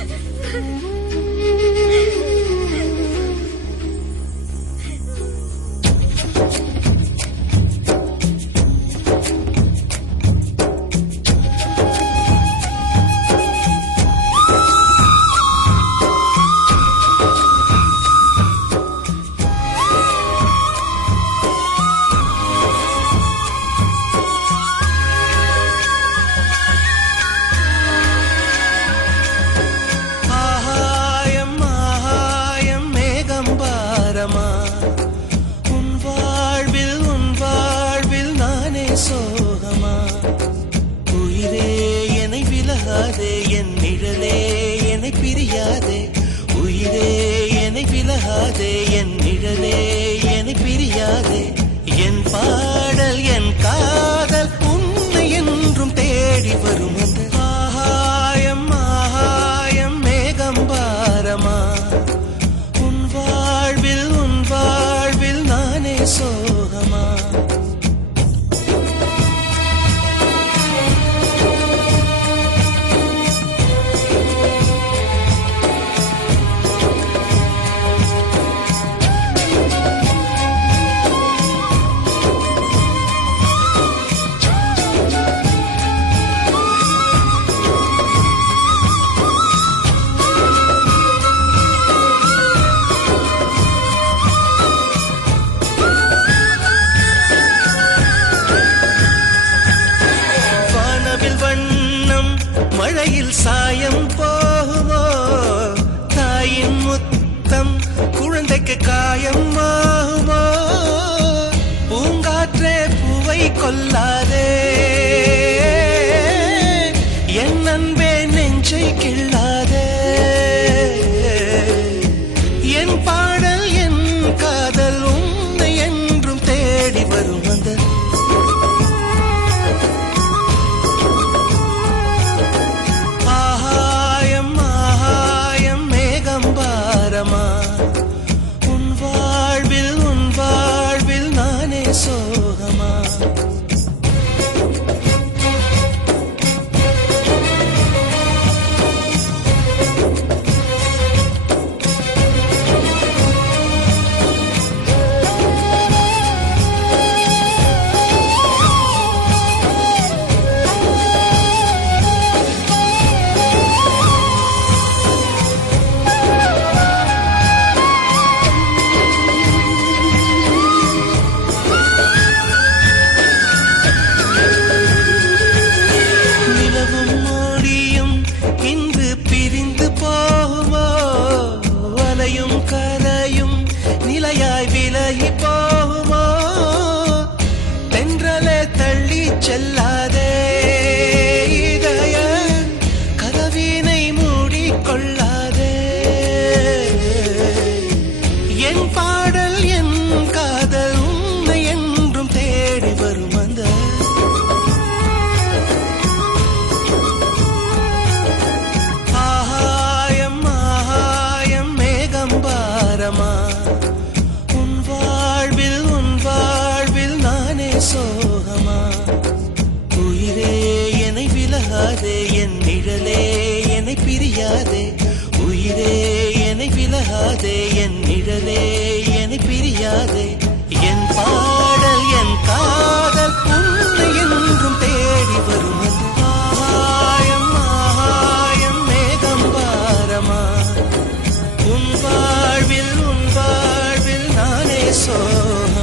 சோகமா உயிரே என்னை விலகாதே, என் நிழலே என்னை பிரியாதே. உயிரே என்னை விலகாதே, என் நிழலே என்னை பிரியாதே. என் பாடல் என் காதல் உன்னை என்றும் தேடி வரும். அந்த ஆகாயம் ஆகாயம் மேகம் பாரமா, உன் வாழ்வில் நானே சோகமா. மழையில் சாயம் போகுமோ, தாயின் முத்தம் குழந்தைக்கு காயம் ஆகுமோ. பூங்காற்றே பூவை கொல்லாதே, என் அன்பே நெஞ்சை கிள்ளாதே. என் பாடல் என் காதல் உன்னை என்றும் தேடி வரும். அந்த உன் வாழ்வில் நானே சோகமா. கரையும் நிலையாய் விலகி போகுமோ, தென்றலே தள்ளி செல்லாதே. இதய கதவினை மூடிக்கொள்ளாதே. என் பாடல் என் காதல் உன்னை என்றும் தேடி வரும். அந்த உன் வாழ்வில் நானே சோகமா. உயிரே என்னை விலகாதே, என் நிழலே என்னை பிரியாதே. உயிரே என்னை விலகாதே, என் நிழலே என்னை பிரியாதே. என் பாடல் என் காதல் உன்னை என்றும் தேடி வரும். ஆகாயம் ஆகாயம் மேகம் பாரமா, உன் வாழ்வில் நானே சோகமா.